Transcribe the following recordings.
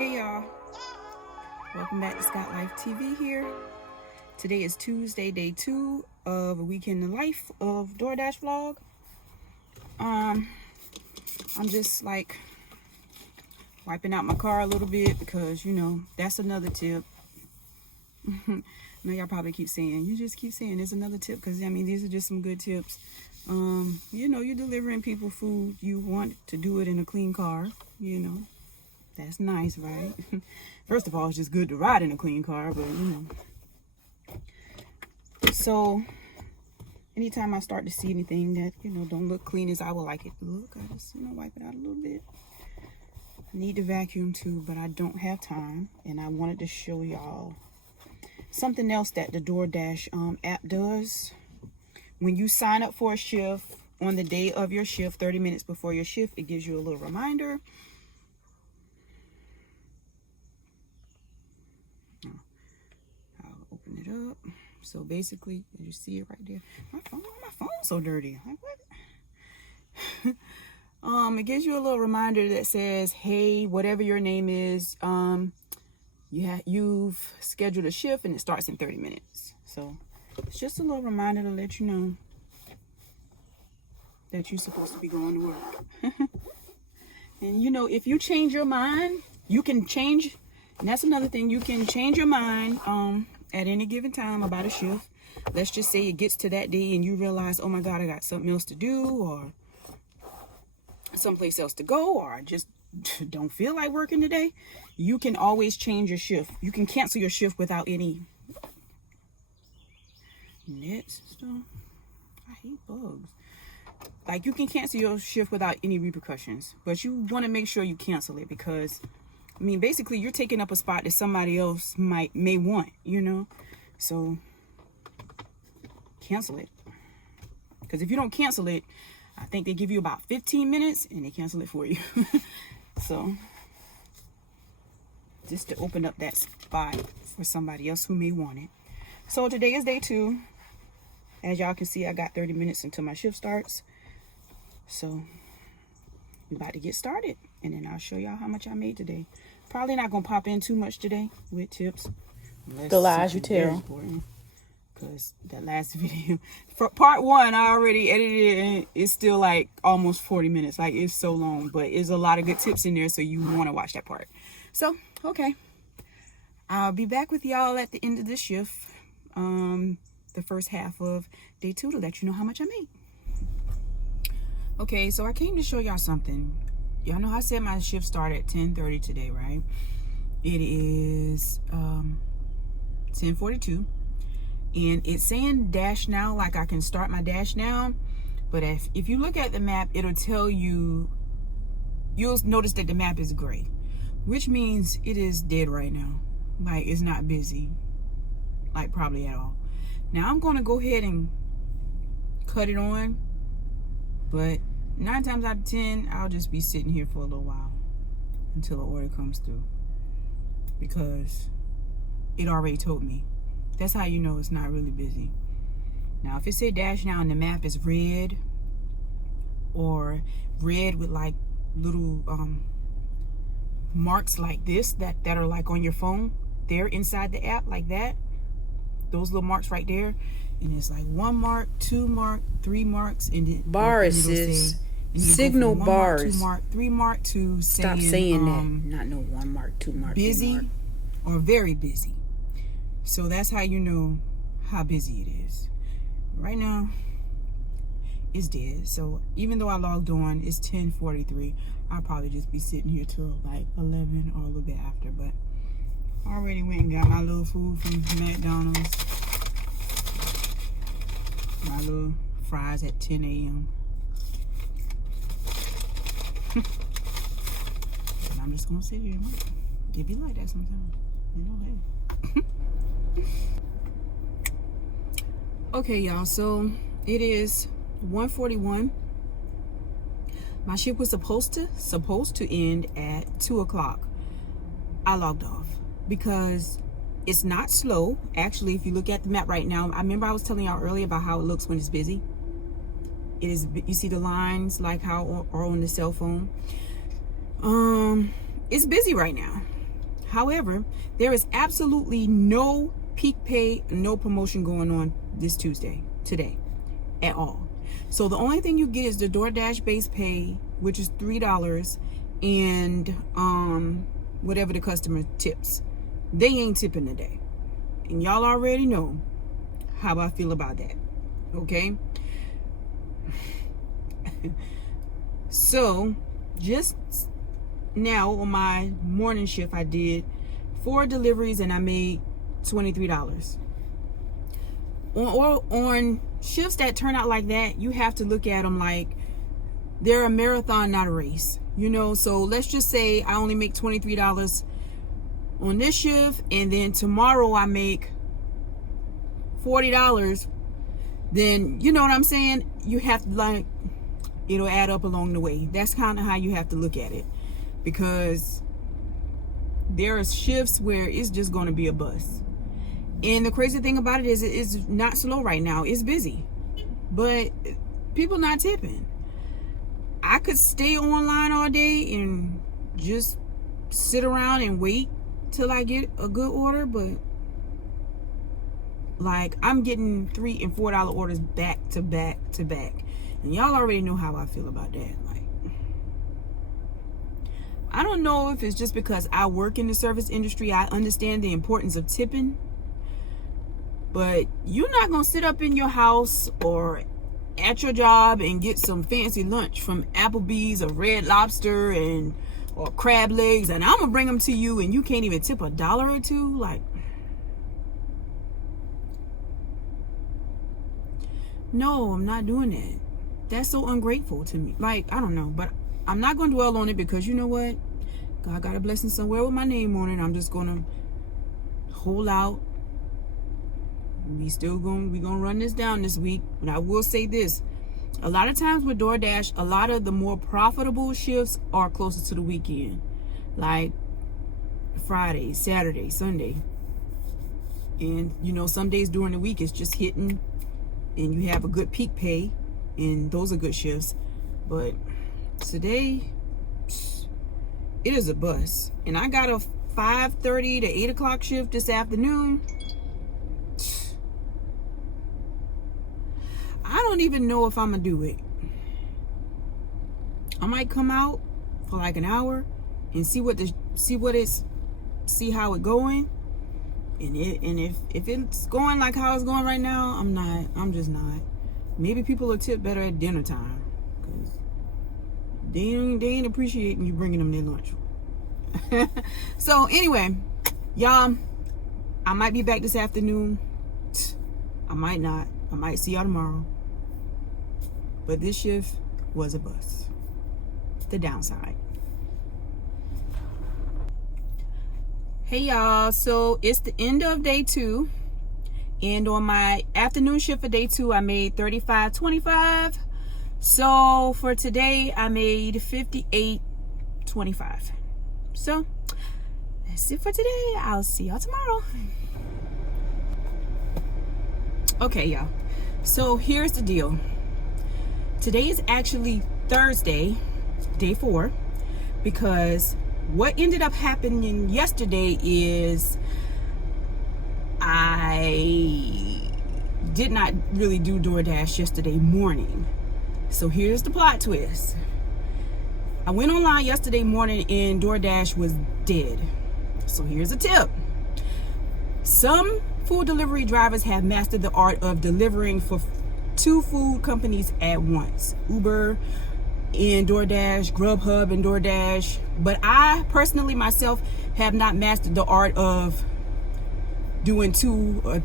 Hey y'all, welcome back to Scotlife TV here. Today is Tuesday, day 2 of a week in the life of DoorDash vlog. I'm just like wiping out my car a little bit because, you know, that's another tip. I know y'all probably keep saying, you just keep saying there's another tip because, I mean, these are just some good tips. You know, you're delivering people food. You want to do it in a clean car, you know. That's nice, right? First of all, it's just good to ride in a clean car, but, you know. So, anytime I start to see anything that, you know, don't look clean as I would like it to look, I just, you know, wipe it out a little bit. I need to vacuum too, but I don't have time. And I wanted to show y'all something else that the DoorDash app does. When you sign up for a shift on the day of your shift, 30 minutes before your shift, it gives you a little reminder. I'll open it up. So basically, you see it right there. My phone's so dirty. Like, what? It gives you a little reminder that says, hey, whatever your name is, you've scheduled a shift and it starts in 30 minutes. So it's just a little reminder to let you know that you're supposed to be going to work. And you know, if you change your mind, you can change, and that's another thing, you can change your mind at any given time about a shift. Let's just say it gets to that day and you realize, oh my God, I got something else to do, or someplace else to go, or I just don't feel like working today. You can always change your shift. You can cancel your shift without any nets and stuff. I hate bugs. Like, you can cancel your shift without any repercussions, but you want to make sure you cancel it because, I mean, basically you're taking up a spot that somebody else may want, you know. So cancel it, because if you don't cancel it, I think they give you about 15 minutes and they cancel it for you. So just to open up that spot for somebody else who may want it. So today is day 2. As y'all can see, I got 30 minutes until my shift starts. So we're about to get started, and then I'll show y'all how much I made today. Probably not gonna pop in too much today with tips. The lies you tell. Because that last video, for part 1, I already edited it, and it's still like almost 40 minutes. Like, it's so long, but there's a lot of good tips in there, so you want to watch that part. So, okay. I'll be back with y'all at the end of this shift, the first half of day 2, to let you know how much I made. Okay, so I came to show y'all something. Y'all know I said my shift started at 10:30 today, right? It is 10:42. And it's saying dash now, like I can start my dash now. But if you look at the map, it'll tell you, you'll notice that the map is gray, which means it is dead right now. Like, it's not busy, like probably at all. Now I'm going to go ahead and cut it on, but 9 times out of 10, I'll just be sitting here for a little while until the order comes through, because it already told me. That's how you know it's not really busy. Now, if it say dash now and the map is red, or red with like little marks like this that are like on your phone, they're inside the app like that, those little marks right there, and it's like 1 mark, 2 mark, 3 marks, and it bars is signal bars. 1 mark, 2 mark, 3 mark to stop saying that. Not no 1 mark, 2 mark, busy 3 mark. Or very busy. So that's how you know how busy it is. Right now, it's dead. So even though I logged on, it's 10:43. I'll probably just be sitting here till like 11 or a little bit after. But I already went and got my little food from McDonald's. My little fries at 10 a.m. And I'm just gonna sit here and wait. It be like that sometimes, you know. Hey. Okay, y'all, so it is 1:41. My shift was supposed to end at 2 o'clock. I logged off because it's not slow. Actually, if you look at the map right now, I remember I was telling y'all earlier about how it looks when it's busy. It is, you see the lines like how are on the cell phone. It's busy right now. However, there is absolutely no peak pay, no promotion going on this today, at all. So the only thing you get is the DoorDash base pay, which is $3, and whatever the customer tips. They ain't tipping today. And y'all already know how I feel about that. Okay? So, just now on my morning shift, I did 4 deliveries and I made $23. On shifts that turn out like that, you have to look at them like they're a marathon, not a race. You know, so let's just say I only make $23 on this shift, and then tomorrow I make $40. Then, you know what I'm saying? You have to, like, it'll add up along the way. That's kind of how you have to look at it, because there are shifts where it's just going to be a bust. And the crazy thing about it is it's not slow right now. It's busy, but people not tipping. I could stay online all day and just sit around and wait till I get a good order, but like I'm getting $3 and $4 orders back to back to back, and y'all already know how I feel about that. Like, I don't know if it's just because I work in the service industry, I understand the importance of tipping, but you're not gonna sit up in your house or at your job and get some fancy lunch from Applebee's or Red Lobster or crab legs, and I'm gonna bring them to you and you can't even tip $1 or $2. Like, no, I'm not doing that. That's so ungrateful to me. Like, I don't know, but I'm not gonna dwell on it, because you know what, God got a blessing somewhere with my name on it. I'm just gonna hold out. We gonna run this down this week. But I will say this: a lot of times with DoorDash, a lot of the more profitable shifts are closer to the weekend, like Friday, Saturday, Sunday. And you know, some days during the week it's just hitting, and you have a good peak pay, and those are good shifts. But today, it is a bust. And I got a 5:30 to 8 o'clock shift this afternoon. I don't even know if I'm gonna do it. I might come out for like an hour and see how it going. And if it's going like how it's going right now, I'm just not. Maybe people will tip better at dinner time, because they ain't appreciating you bringing them their lunch. So anyway, y'all, I might be back this afternoon. I might not. I might see y'all tomorrow. But this shift was a bust. The downside. Hey y'all, so it's the end of day 2, and on my afternoon shift for day 2 I made $35.25. So for today I made $58.25. So that's it for today. I'll see y'all tomorrow. Okay y'all, so here's the deal. Today is actually Thursday, day 4, because what ended up happening yesterday is I did not really do DoorDash yesterday morning. So here's the plot twist. I went online yesterday morning and DoorDash was dead. So here's a tip. Some food delivery drivers have mastered the art of delivering for 2 food companies at once. Uber and DoorDash, Grubhub and DoorDash. But I personally myself have not mastered the art of doing 2 or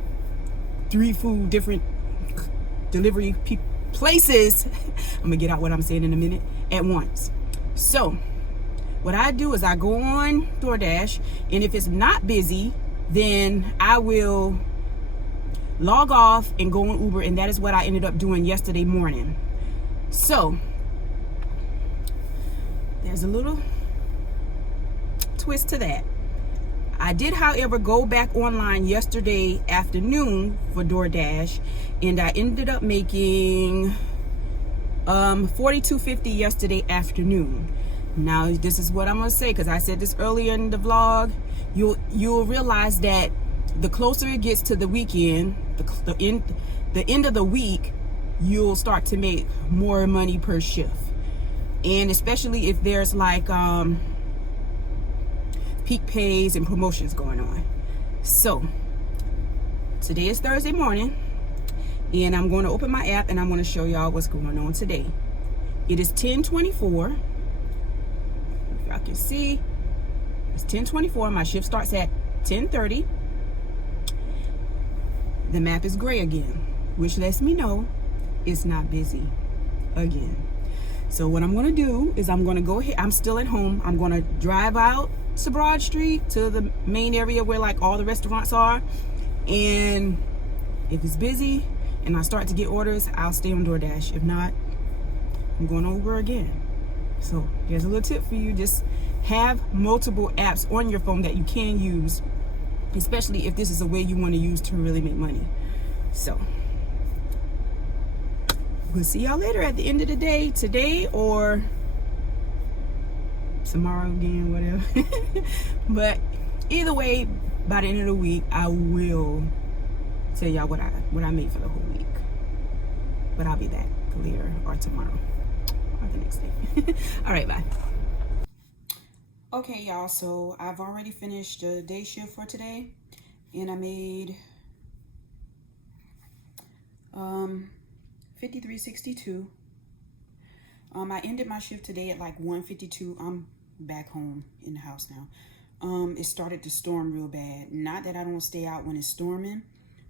3 food different delivery places. I'm gonna get out what I'm saying in a minute at once. So what I do is I go on DoorDash, and if it's not busy, then I will log off and go on Uber, and that is what I ended up doing yesterday morning. So there's a little twist to that. I did, however, go back online yesterday afternoon for DoorDash, and I ended up making $42.50 yesterday afternoon. Now, this is what I'm going to say, because I said this earlier in the vlog. You'll realize that the closer it gets to the weekend, the end of the week, you'll start to make more money per shift. And especially if there's like peak pays and promotions going on. So today is Thursday morning, and I'm going to open my app and I'm going to show y'all what's going on today. It is 10:24. If y'all can see, it's 10:24. My shift starts at 10:30. The map is gray again, which lets me know it's not busy again. So what I'm going to do is I'm going to go ahead. I'm still at home. I'm going to drive out to Broad Street, to the main area where like all the restaurants are. And if it's busy and I start to get orders, I'll stay on DoorDash. If not, I'm going over again. So there's a little tip for you. Just have multiple apps on your phone that you can use, especially if this is a way you want to use to really make money. So we'll see y'all later at the end of the day, today or tomorrow again, whatever. But either way, by the end of the week, I will tell y'all what I made for the whole week. But I'll be back later or tomorrow or the next day. All right, bye. Okay, y'all, so I've already finished the day shift for today, and I made $53.62. I ended my shift today at like 1:52. I'm back home in the house now. It started to storm real bad. Not that I don't stay out when it's storming,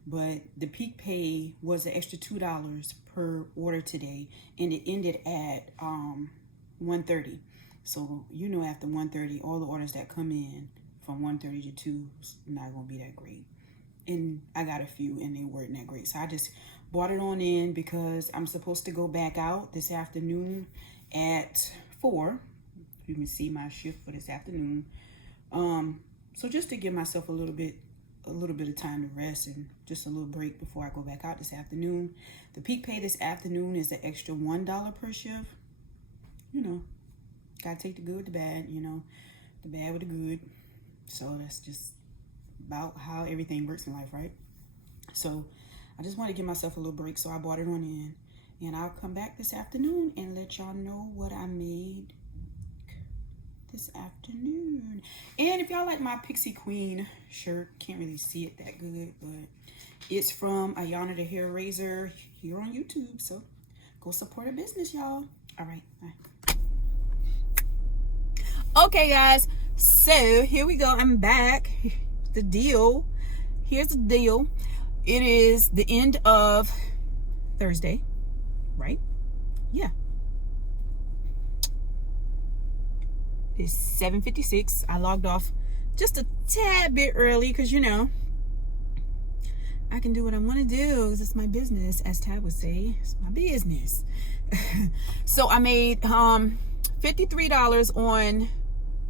but the peak pay was an extra $2 per order today, and it ended at 1:30. So you know, after 1:30, all the orders that come in from 1:30 to 2 is not gonna be that great. And I got a few, and they weren't that great. So I just bought it on in because I'm supposed to go back out this afternoon at 4. You can see my shift for this afternoon. So just to give myself a little bit of time to rest and just a little break before I go back out this afternoon. The peak pay this afternoon is an extra $1 per shift. You know, gotta take the good with the bad, you know, the bad with the good. So that's just about how everything works in life, right? So I just want to give myself a little break, so I bought it on in. And I'll come back this afternoon and let y'all know what I made this afternoon. And if y'all like my Pixie Queen shirt, can't really see it that good, but it's from Ayana the Hair Razor here on YouTube. So go support her business, y'all. All right, bye. Okay, guys, so here we go. I'm back. The deal. Here's the deal. It is the end of Thursday, right? Yeah. It's 7:56. I logged off just a tad bit early because, you know, I can do what I want to do. It's my business, as Tab would say. It's my business. So I made $53 on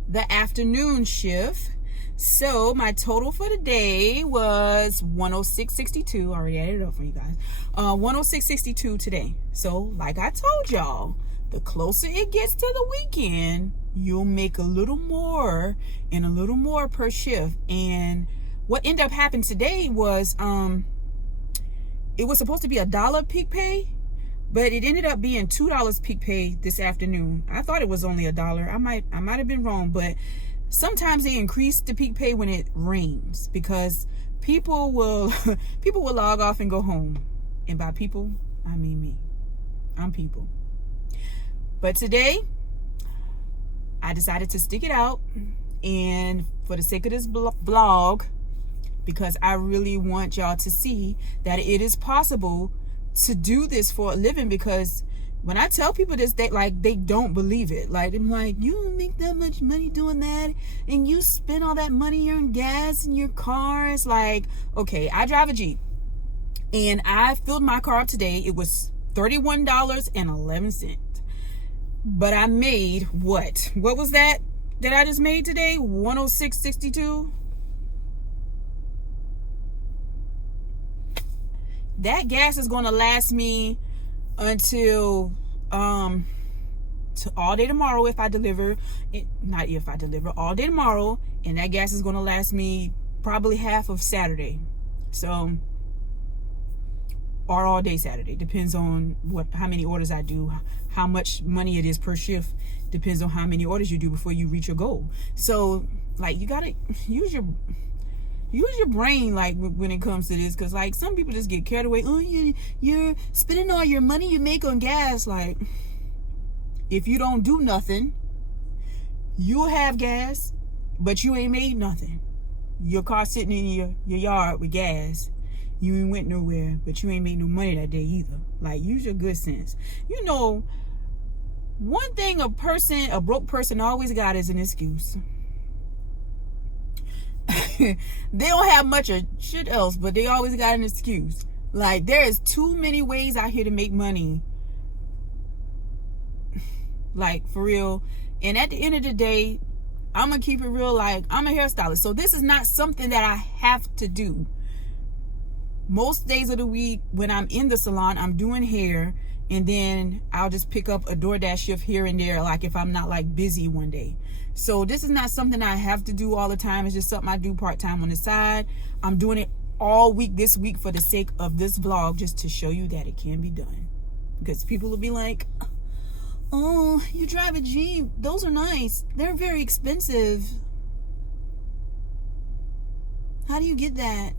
the afternoon shift. So my total for the day was $106.62. I already added it up for you guys. $106.62 today. So like I told y'all, the closer it gets to the weekend, you'll make a little more and a little more per shift. And what ended up happening today was it was supposed to be $1 peak pay, but it ended up being $2 peak pay this afternoon. I thought it was only $1. I might have been wrong, but sometimes they increase the peak pay when it rains because people will log off and go home. And by people, I mean me. I'm people. But today, I decided to stick it out, and for the sake of this vlog, because I really want y'all to see that it is possible to do this for a living. Because when I tell people this, they don't believe it. Like, I'm like, you don't make that much money doing that, and you spend all that money on gas in your car. It's like, okay, I drive a Jeep, and I filled my car up today. It was $31.11. But I made what? What was that I just made today? $106.62. That gas is going to last me until all day tomorrow if I deliver. Not if I deliver, all day tomorrow. And that gas is going to last me probably half of Saturday. So, or all day Saturday. Depends on how many orders I do, how much money it is per shift. Depends on how many orders you do before you reach your goal. So, like, you got to use your brain, like, when it comes to this, because, like, some people just get carried away. Oh, you're spending all your money you make on gas. Like, if you don't do nothing, you'll have gas, but you ain't made nothing. Your car sitting in your yard with gas. You ain't went nowhere, but you ain't made no money that day either. Like, use your good sense. You know, one thing a broke person always got is an excuse. They don't have much of shit else, but they always got an excuse. Like, there is too many ways out here to make money. Like, for real. And at the end of the day, I'm gonna keep it real. Like, I'm a hairstylist, so this is not something that I have to do. Most days of the week when I'm in the salon, I'm doing hair, and then I'll just pick up a DoorDash shift here and there, like if I'm not like busy one day. So this is not something I have to do all the time. It's just something I do part-time on the side. I'm doing it all week this week for the sake of this vlog, just to show you that it can be done. Because people will be like, oh, you drive a Jeep. Those are nice. They're very expensive. How do you get that?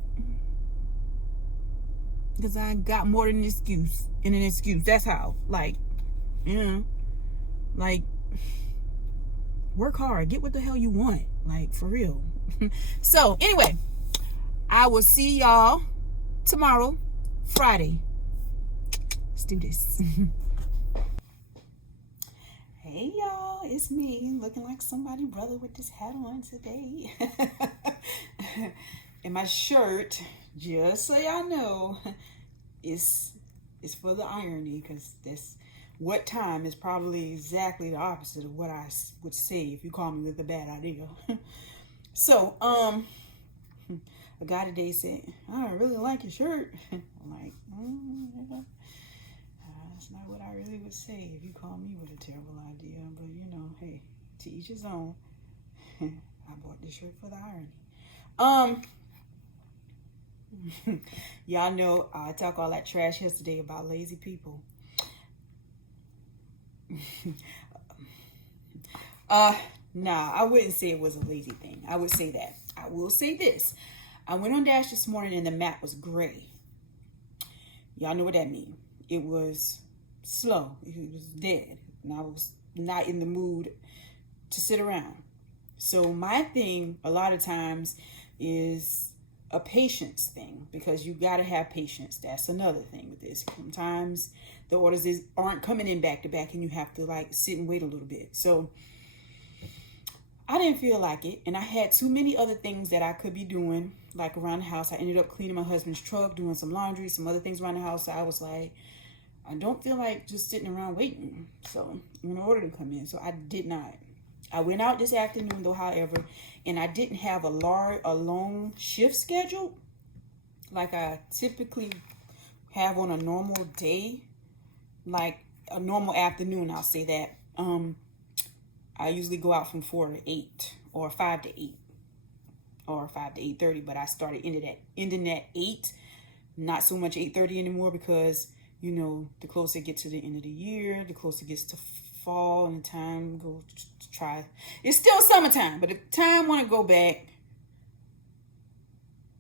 Because I got more than an excuse. And an excuse. That's how. Like, you know, like, work hard. Get what the hell you want. Like, for real. So, anyway, I will see y'all tomorrow, Friday. Let's do this. Hey, y'all. It's me, looking like somebody's brother with this hat on today. And my shirt, just so y'all know, is for the irony, because this what time is probably exactly the opposite of what I would say if you call me with a bad idea. So, a guy today said, I really like your shirt. I'm like, that's not what I really would say if you call me with a terrible idea. But, you know, hey, to each his own. I bought this shirt for the irony. Y'all know I talk all that trash yesterday about lazy people. Nah, I wouldn't say it was a lazy thing. I would say that. I will say this. I went on Dash this morning and the map was gray. Y'all know what that means. It was slow. It was dead. And I was not in the mood to sit around. So my thing a lot of times is a patience thing, because you got to have patience. That's another thing with this. Sometimes the orders aren't coming in back to back and you have to like sit and wait a little bit. So I didn't feel like it, and I had too many other things that I could be doing, like around the house. I ended up cleaning my husband's truck, doing some laundry, some other things around the house. So I was like, I don't feel like just sitting around waiting. So I'm going to order to come in. So I did not. I went out this afternoon though, however, and I didn't have a long shift scheduled like I typically have on a normal day, like a normal afternoon. I'll say that. I usually go out from 4 to 8 or 5 to 8 or 5 to 8:30, but I started ending at 8, not so much 8:30 anymore, because, you know, the closer it gets to the end of the year, the closer it gets to fall, and the time go to try. It's still summertime, but the time want to go back,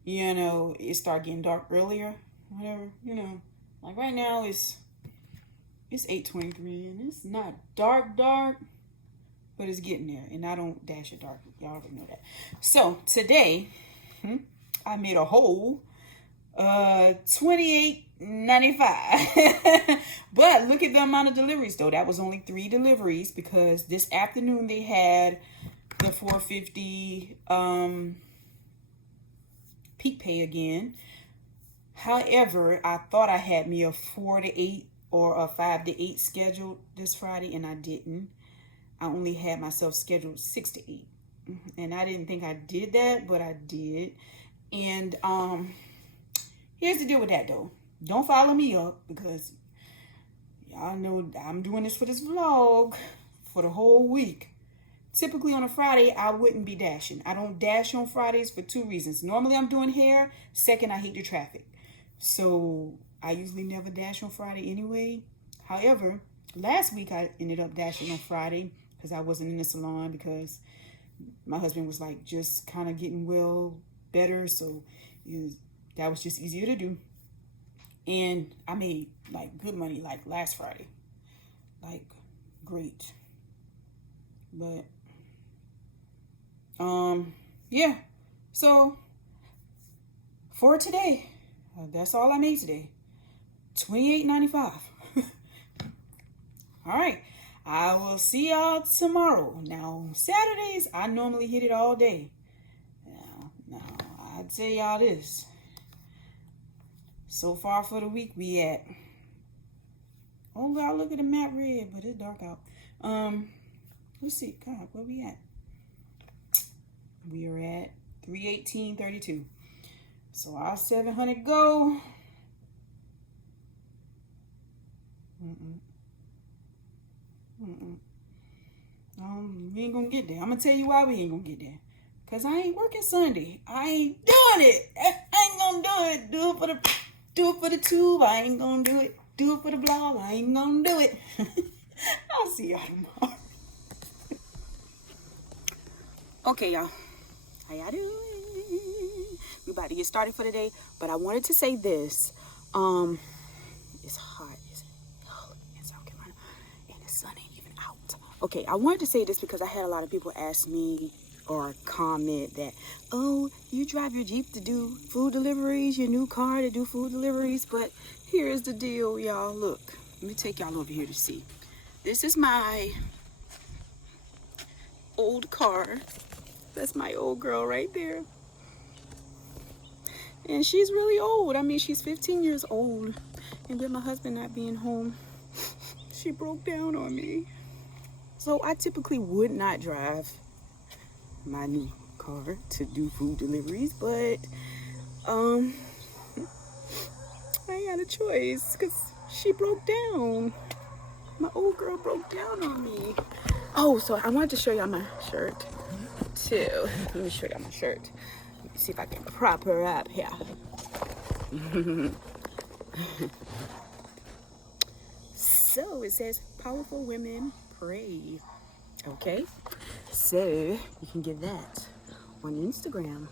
you know, it start getting dark earlier, whatever, you know. Like right now it's 8:23 and it's not dark, but it's getting there, and I don't dash it dark. Y'all already know that. So today, I made a whole $28.95. But look at the amount of deliveries though. That was only 3 deliveries, because this afternoon they had the $4.50 peak pay again. However, I thought I had me a 4 to 8 or a 5 to 8 scheduled this Friday, and I didn't. I only had myself scheduled 6 to 8. And I didn't think I did that, but I did. And here's the deal with that though. Don't follow me up, because y'all know I'm doing this for this vlog. for the whole week. Typically on a Friday, I wouldn't be dashing. I don't dash on Fridays for 2 reasons. Normally I'm doing hair. Second, I hate the traffic. So I usually never dash on Friday anyway. However, last week I ended up dashing on Friday because I wasn't in the salon because my husband was like just kind of getting better. So that was just easier to do. And I made like good money like last Friday. Like great. But yeah. So for today, that's all I made today. $28.95. All right. I will see y'all tomorrow. Now, Saturdays, I normally hit it all day. Now, I'll tell y'all this. So far for the week, we at... Oh, God, look at the map red, but it's dark out. Let's see. God, where we at? We are at 318.32. So our 700 go. We ain't gonna get there. I'm gonna tell you why we ain't gonna get there. Cause I ain't working Sunday. I ain't doing it. I ain't gonna do it. Do it for the tube. I ain't gonna do it. Do it for the blog. I ain't gonna do it. I'll see y'all tomorrow. Okay, y'all. How y'all doing? We about to get started for the day, but I wanted to say this. It's hot. It's in South Carolina, and the sun ain't even out. Okay, I wanted to say this because I had a lot of people ask me or comment that, oh, you drive your Jeep to do food deliveries, your new car to do food deliveries, but here's the deal, y'all. Look, let me take y'all over here to see. This is my old car. That's my old girl right there. And she's really old. I mean, she's 15 years old. And with my husband not being home, she broke down on me. So I typically would not drive my new car to do food deliveries, but I ain't got a choice because she broke down. My old girl broke down on me. Oh, so I wanted to show y'all my shirt too. Let me show y'all my shirt. Let me see if I can prop her up here. So it says, powerful women pray. Okay, so you can get that on Instagram.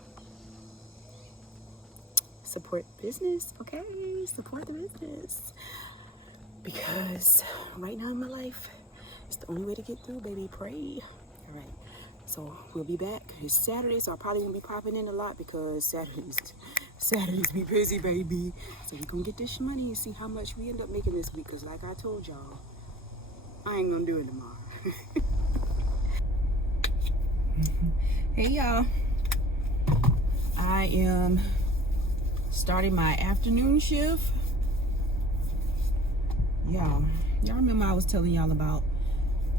Support business, okay? Support the business. Because right now in my life, it's the only way to get through, baby. Pray. All right, so we'll be back. It's Saturday, so I probably won't be popping in a lot because Saturdays be busy, baby. So we're gonna get this money and see how much we end up making this week. Because like I told y'all, I ain't gonna do it tomorrow. Hey y'all, I am starting my afternoon shift. Y'all remember I was telling y'all about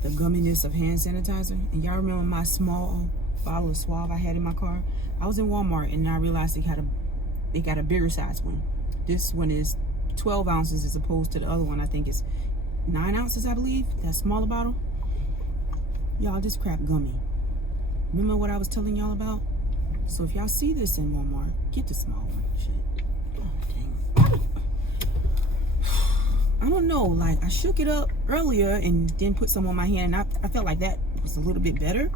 the gumminess of hand sanitizer? And y'all remember my small bottle of Suave I had in my car? I was in Walmart and I realized they got a bigger size one. This one is 12 ounces as opposed to the other one I think is 9 ounces, I believe. That smaller bottle. Y'all, this crap gummy. Remember what I was telling y'all about? So if y'all see this in Walmart, get the small one. Shit. Oh, dang. I don't know, like I shook it up earlier and then put some on my hand, and I felt like that was a little bit better.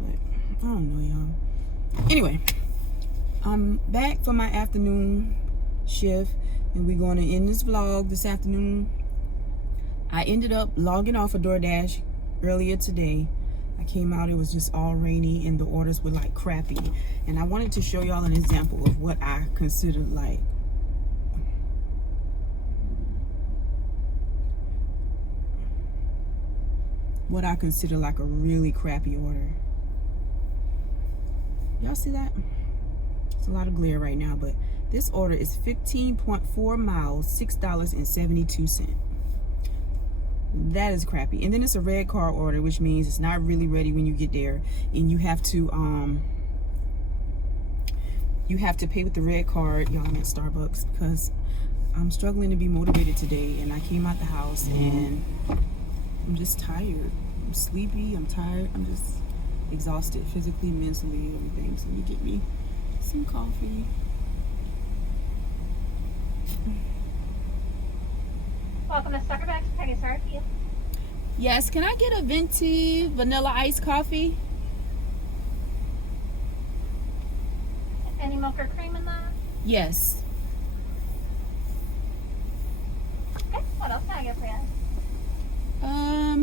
But I don't know, y'all. Anyway, I'm back for my afternoon shift, and we're going to end this vlog this afternoon. I ended up logging off of DoorDash earlier today. I came out, it was just all rainy and the orders were like crappy. And I wanted to show y'all an example of what I consider like a really crappy order. Y'all see that? It's a lot of glare right now, but this order is 15.4 miles, $6.72. That is crappy. And then it's a red car order, which means it's not really ready when you get there, and you have to pay with the red card. Y'all, I'm at Starbucks because I'm struggling to be motivated today, and I came out the house and I'm just tired. I'm sleepy, I'm tired, I'm just exhausted physically, mentally, everything. So you get me some coffee. Welcome to Suckerback's. Can I start for you? Yes, can I get a venti vanilla iced coffee? Any milk or cream in that? Yes. Okay, what else can I get for you?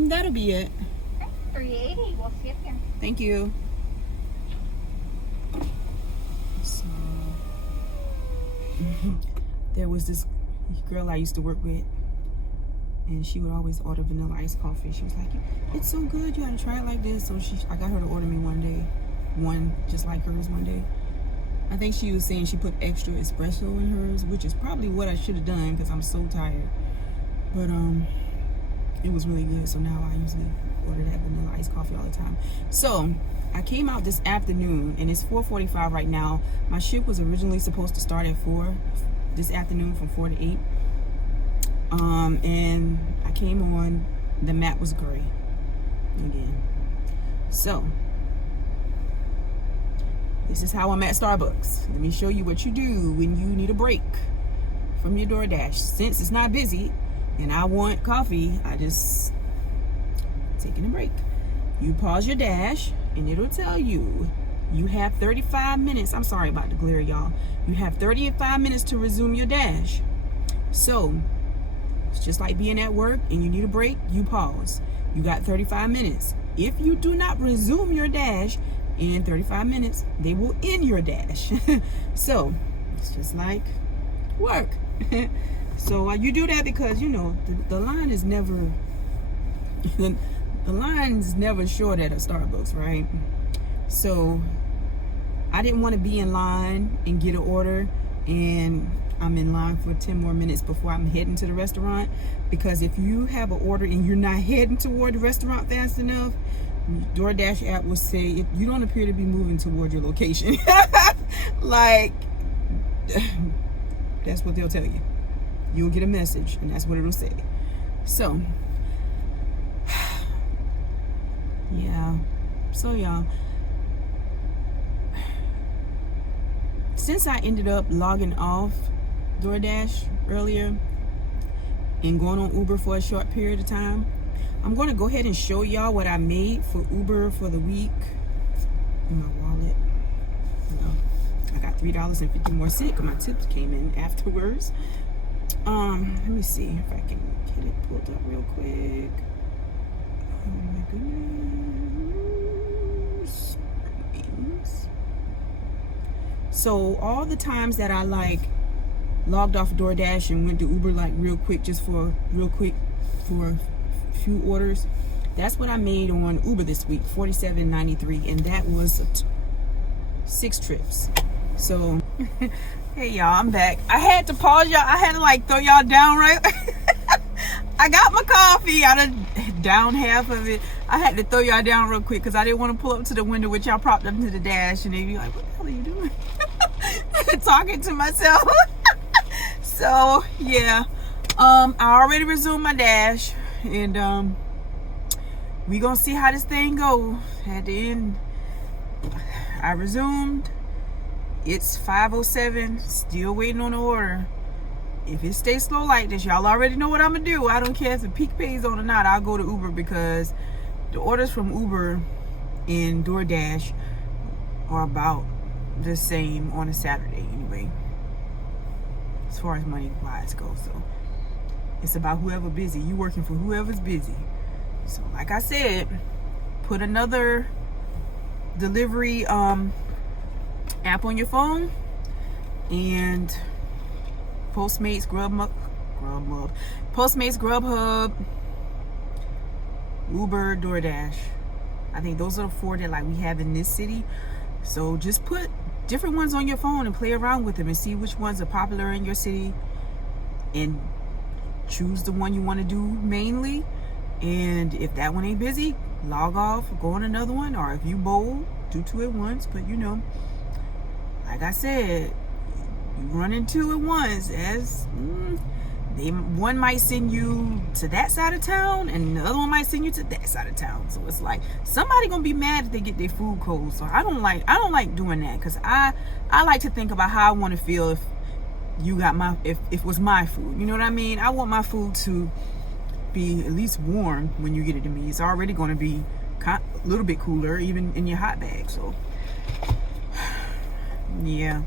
That'll be it. Okay, 380. We'll see you here. Thank you. So, there was this girl I used to work with, and she would always order vanilla iced coffee. She was like, "It's so good, you gotta try it like this." So I got her to order me one just like hers one day. I think she was saying she put extra espresso in hers, which is probably what I should have done because I'm so tired. But it was really good. So now I usually order that vanilla iced coffee all the time. So I came out this afternoon, and it's 4:45 right now. My shift was originally supposed to start at 4 this afternoon, from 4 to 8. And I came on, the map was gray again. So this is how I'm at Starbucks. Let me show you what you do when you need a break from your DoorDash. Since it's not busy and I want coffee, I just taking a break. You pause your dash and it'll tell you have 35 minutes. I'm sorry about the glare, y'all. You have 35 minutes to resume your dash. So it's just like being at work and you need a break, you pause. You got 35 minutes. If you do not resume your dash in 35 minutes, they will end your dash. So it's just like work. So you do that because the line is never the line's never short at a Starbucks, right? So I didn't want to be in line and get an order and I'm in line for 10 more minutes before I'm heading to the restaurant, because if you have an order and you're not heading toward the restaurant fast enough, DoorDash app will say you don't appear to be moving toward your location. Like, that's what they'll tell you. You'll get a message and that's what it'll say. So yeah, so y'all, since I ended up logging off DoorDash earlier and going on Uber for a short period of time, I'm going to go ahead and show y'all what I made for Uber for the week in my wallet. I got $3.50 more cents because my tips came in afterwards. Let me see if I can get it pulled up real quick. Oh my goodness. So all the times that I logged off DoorDash and went to Uber real quick for a few orders, that's what I made on Uber this week, $47.93, and that was 6 trips. So hey y'all, I'm back. I had to pause y'all. I had to throw y'all down right. I got my coffee. I done down half of it. I had to throw y'all down real quick because I didn't want to pull up to the window with y'all propped up to the dash and they'd be like, "What the hell are you doing?" Talking to myself. So yeah, I already resumed my dash, and we gonna see how this thing go. At the end, I resumed. It's 5:07. Still waiting on the order. If it stays slow like this, y'all already know what I'm gonna do. I don't care if the peak pays on or not. I'll go to Uber because the orders from Uber and DoorDash are about the same on a Saturday anyway, as far as money wise goes. So it's about whoever busy. You working for whoever's busy. So like I said, put another delivery app on your phone, and Postmates, Postmates, Grubhub, Uber, DoorDash. I think those are the 4 that we have in this city. So just put different ones on your phone and play around with them and see which ones are popular in your city and choose the one you want to do mainly. And if that one ain't busy, log off, go on another one. Or if you bold, do 2 at once. But like I said, you run into it once, one might send you to that side of town, and the other one might send you to that side of town. So it's like somebody gonna be mad if they get their food cold. So I don't like doing that, because I like to think about how I want to feel if you got if it was my food. You know what I mean? I want my food to be at least warm when you get it to me. It's already going to be a little bit cooler, even in your hot bag. So yeah,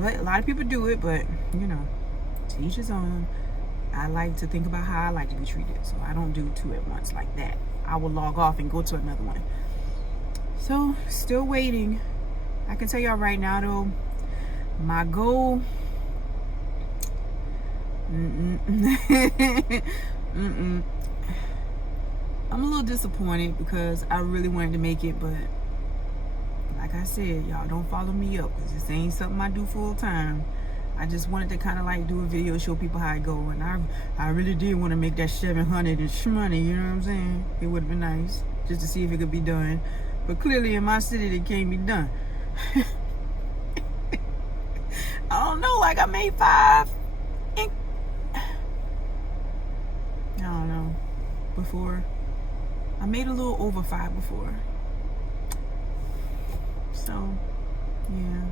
but a lot of people do it, but you know, to each his own. I like to think about how I like to be treated, so I don't do two at once like that. I will log off and go to another one. So still waiting. I can tell y'all right now though, my goal I'm a little disappointed because I really wanted to make it, but like I said, y'all don't follow me up, because this ain't something I do full time. I just wanted to kind of like do a video, show people how it go, and I really did want to make that 700 and shmoney, you know what I'm saying? It would have been nice just to see if it could be done, but clearly in my city it can't be done. I don't know, like I made 5 and I don't know, before. I made a little over 5 before. So, yeah.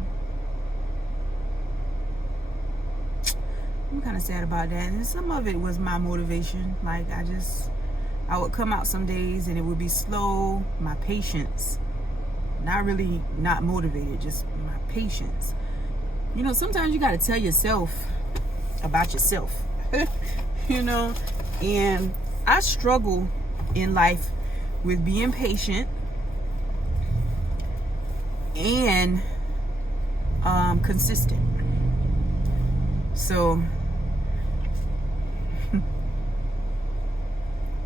I'm kind of sad about that. And some of it was my motivation. Like, I would come out some days and it would be slow. My patience. Not motivated, just my patience. You know, sometimes you got to tell yourself about yourself. You know? And I struggle in life with being patient and consistent. So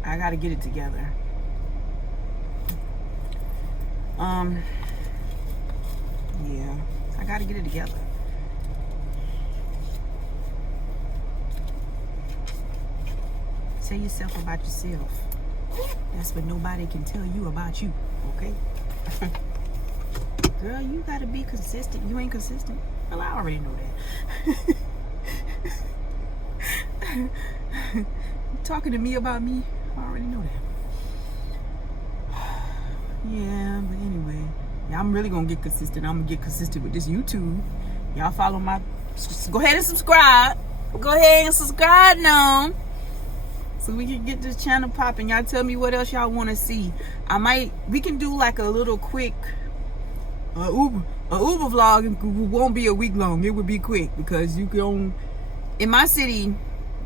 I gotta get it together. Yeah, I gotta get it together. Tell yourself about yourself. That's what nobody can tell you about you, okay? Girl, you gotta be consistent. You ain't consistent. Well, I already know that. You talking to me about me? I already know that. Yeah, but anyway. Yeah, I'm really gonna get consistent. I'm gonna get consistent with this YouTube. Y'all follow my... Go ahead and subscribe. Go ahead and subscribe now, so we can get this channel popping. Y'all tell me what else y'all want to see. We can do like a little quick Uber vlog. It won't be a week long. It would be quick, because you can, in my city,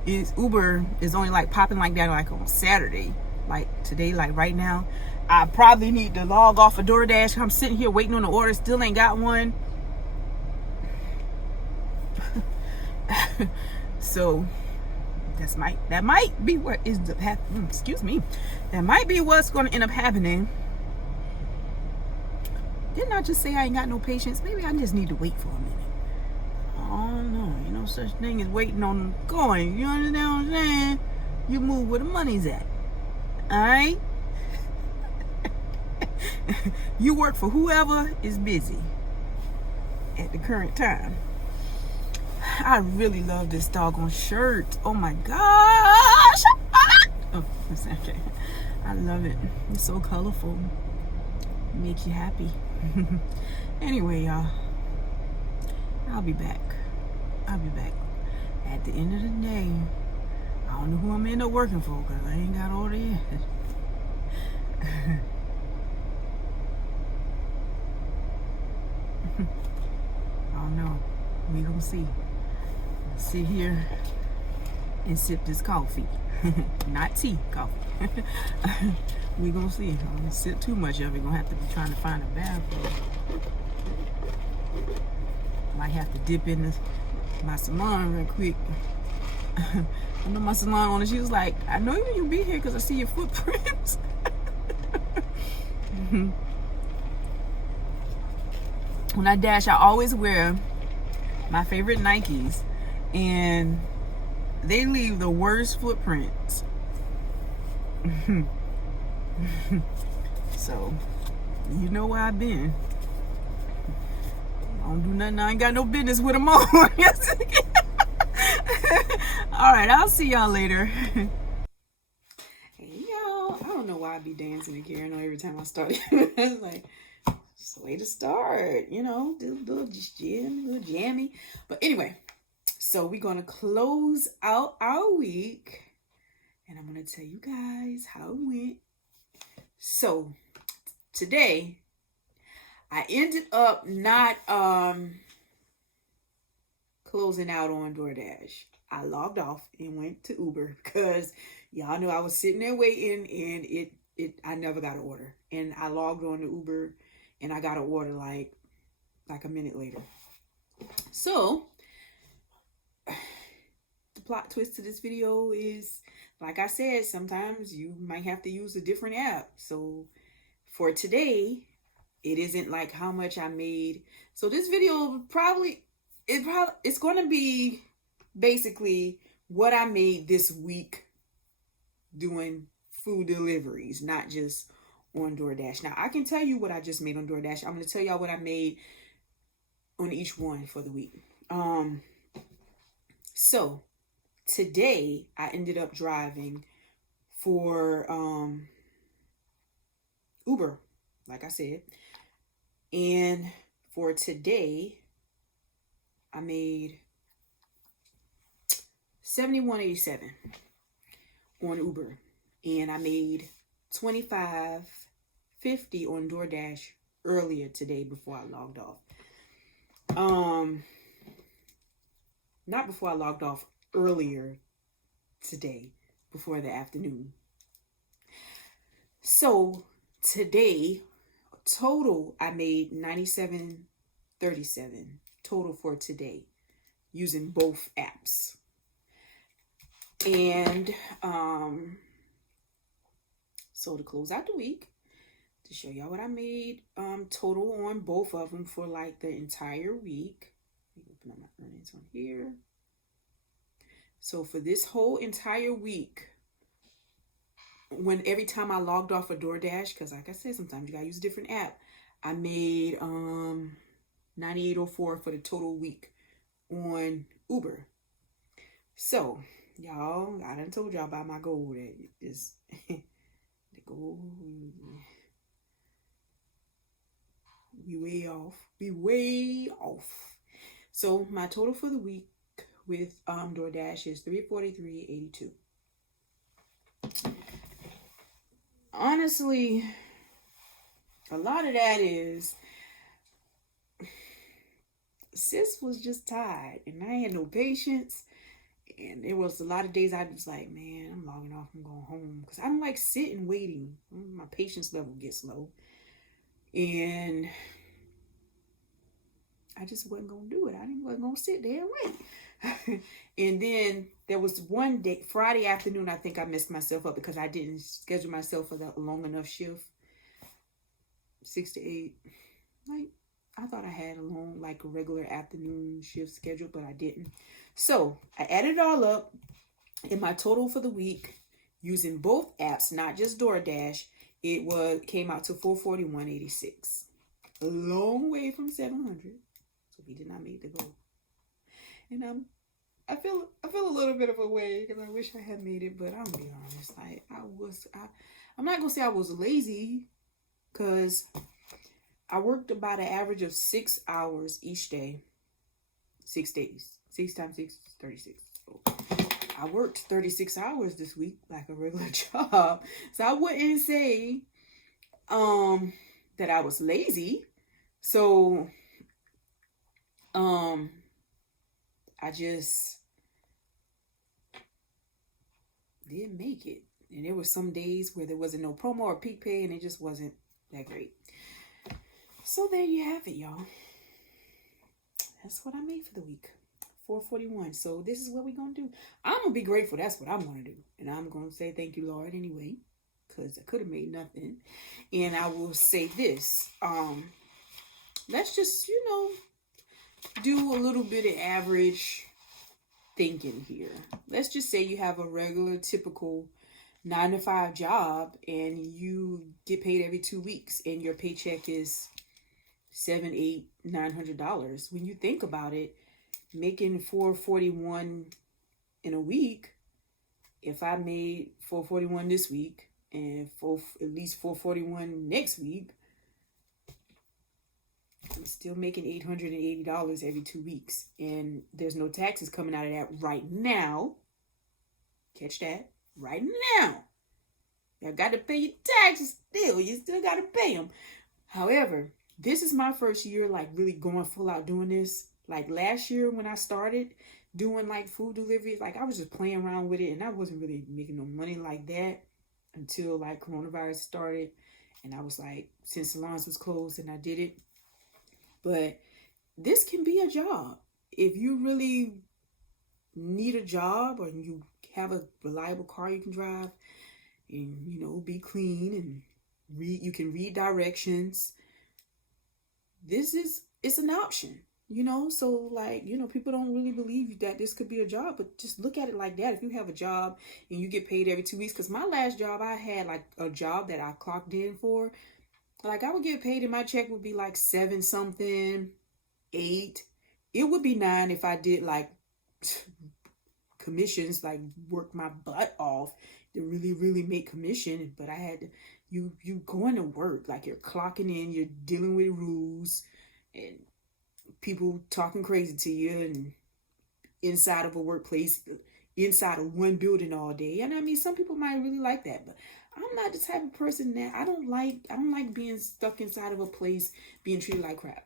Uber is only like popping like that like on Saturday. Like today, like right now, I probably need to log off of DoorDash. I'm sitting here waiting on the order, still ain't got one. So that might be what is excuse me. That might be what's going to end up happening. Didn't I just say I ain't got no patience? Maybe I just need to wait for a minute. Oh no, you know, such thing as waiting on them going. You understand what I'm saying? You move where the money's at. Alright? You work for whoever is busy at the current time. I really love this doggone shirt. Oh my gosh. Oh, that's okay. I love it. It's so colorful. It makes you happy. Anyway, y'all, I'll be back. At the end of the day, I don't know who I'm end up working for, because I ain't got order yet. I don't know. We gonna see. Sit here and sip this coffee. Not tea, coffee. We gonna see. I'm gonna sip too much of it. Gonna have to be trying to find a bathroom. Might have to dip in my salon real quick. I know my salon owner, she was like, I know you'll be here because I see your footprints. When I dash, I always wear my favorite Nikes, and they leave the worst footprints. So, you know where I've been. I don't do nothing. I ain't got no business with them on. All right, I'll see y'all later. Hey, y'all. I don't know why I be dancing to Karen every time I start. It's like, it's the way to start, you know, do a little jammy. But anyway, so we're going to close out our week. And I'm going to tell you guys how it went. So, today, I ended up not closing out on DoorDash. I logged off and went to Uber because y'all know I was sitting there waiting and I never got an order. And I logged on to Uber and I got an order like a minute later. So, the plot twist to this video is, like I said, sometimes you might have to use a different app. So, for today, it isn't like how much I made. So this video it's going to be basically what I made this week doing food deliveries, not just on DoorDash. Now, I can tell you what I just made on DoorDash. I'm going to tell y'all what I made on each one for the week. So today I ended up driving for Uber, like I said. And for today, I made $71.87 on Uber, and I made $25.50 on DoorDash earlier today before I logged off. Not before I logged off, earlier today, before the afternoon. So today, total, I made $97.37 total for today using both apps. And so to close out the week, to show y'all what I made total on both of them for like the entire week. Let me open up my earnings on here. So for this whole entire week, every time I logged off of DoorDash, because like I said, sometimes you gotta use a different app, I made $98.04 for the total week on Uber. So y'all, I done told y'all about my goal. That is the goal. We way off. So my total for the week with DoorDash is $343.82. Honestly, a lot of that is sis was just tired and I had no patience. And there was a lot of days I was like, man, I'm logging off, I'm going home. Because I don't like sitting waiting. My patience level gets low. And I just wasn't going to do it. I wasn't going to sit there and wait. And then there was one day, Friday afternoon, I think I messed myself up because I didn't schedule myself for that long enough shift. 6 to 8. Like, I thought I had a long, like a regular afternoon shift schedule, but I didn't. So I added it all up, and my total for the week using both apps, not just DoorDash, came out to $441.86. A long way from 700. So we did not make the goal. And I feel a little bit of a way because I wish I had made it, but I'm gonna be honest. I'm not gonna say I was lazy, because I worked about an average of 6 hours each day. 6 days. 6 times 6 is 36. So I worked 36 hours this week, like a regular job. So I wouldn't say that I was lazy. So I just didn't make it. And there were some days where there wasn't no promo or peak pay, and it just wasn't that great. So there you have it, y'all. That's what I made for the week. $441. So this is what we're going to do. I'm going to be grateful. That's what I'm going to do. And I'm going to say thank you, Lord, anyway. Because I could have made nothing. And I will say this. Let's just, do a little bit of average thinking here. Let's just say you have a regular, typical 9-to-5 job. And you get paid every 2 weeks. And your paycheck is $700, $800, $900. When you think about it, making $441 in a week, if I made $441 this week and at least $441 next week, I'm still making $880 every 2 weeks. And there's no taxes coming out of that right now. Catch that. Right now. You got to pay your taxes still. You still got to pay them. However, this is my first year like really going full out doing this. Like last year when I started doing like food deliveries, like I was just playing around with it and I wasn't really making no money like that until like coronavirus started. And I was like, since salons was closed, and I did it. But this can be a job. If you really need a job or you have a reliable car you can drive and, you know, be clean and you can read directions, it's an option, you know? So like, you know, people don't really believe that this could be a job, but just look at it like that. If you have a job and you get paid every 2 weeks, because my last job, I had like a job that I clocked in for. Like I would get paid and my check would be like 7 something, 8. It would be 9 if I did like commissions, like work my butt off to really, really make commission. But I had to, you going to work, like you're clocking in, you're dealing with rules and people talking crazy to you and inside of a workplace, inside of one building all day. And I mean, some people might really like that, but I'm not the type of person that I don't like being stuck inside of a place being treated like crap.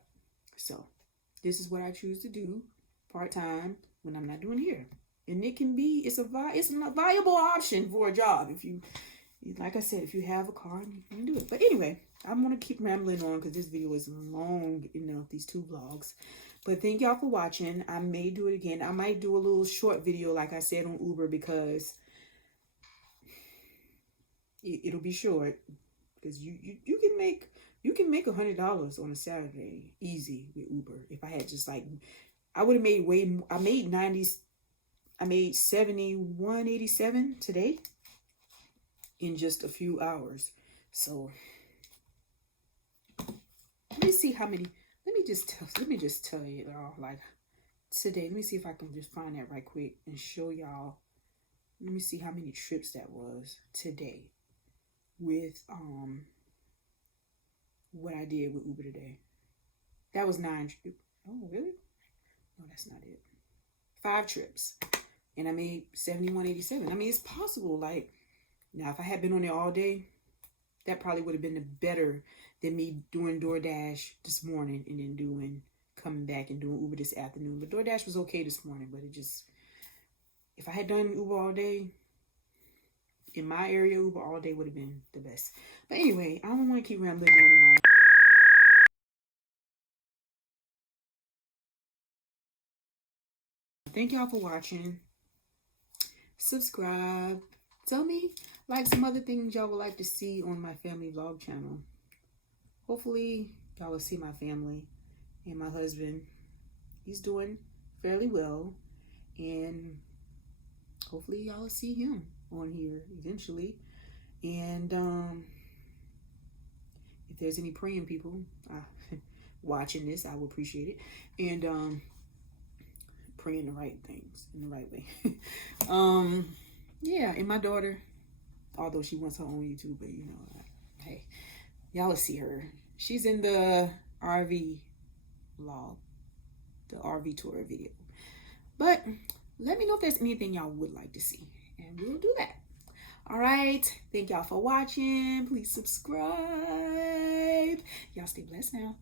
So this is what I choose to do part-time when I'm not doing here. And it's a viable option for a job. If you, like I said, if you have a car, you can do it. But anyway, I'm going to keep rambling on because this video is long enough, these 2 vlogs. But thank y'all for watching. I may do it again. I might do a little short video, like I said, on Uber, because it'll be short, because you can make $100 on a Saturday easy with Uber. If I had just like, I would have made way more. I made 90s. I made $71.87 today in just a few hours. So let me see how many. Let me just tell you all, like today. Let me see if I can just find that right quick and show y'all. Let me see how many trips that was today with what I did with Uber today. That was 9 trips. Oh, really? No, that's not it. 5 trips. And I made $71.87. I mean, it's possible. Like, now, if I had been on there all day, that probably would have been better than me doing DoorDash this morning and then coming back and doing Uber this afternoon. But DoorDash was okay this morning, but if I had done Uber all day, in my area, Uber all day would have been the best. But anyway, I don't want to keep rambling on and on. Thank y'all for watching. Subscribe. Tell me like some other things y'all would like to see on my family vlog channel. Hopefully y'all will see my family and my husband. He's doing fairly well, and hopefully y'all will see him on here eventually. And if there's any praying people watching this, I would appreciate it. And praying the right things in the right way. Yeah, and my daughter, although she wants her own YouTube, but you know, hey, y'all will see her. She's in the RV vlog, the RV tour video. But let me know if there's anything y'all would like to see, and we'll do that. All right, thank y'all for watching. Please subscribe. Y'all stay blessed now.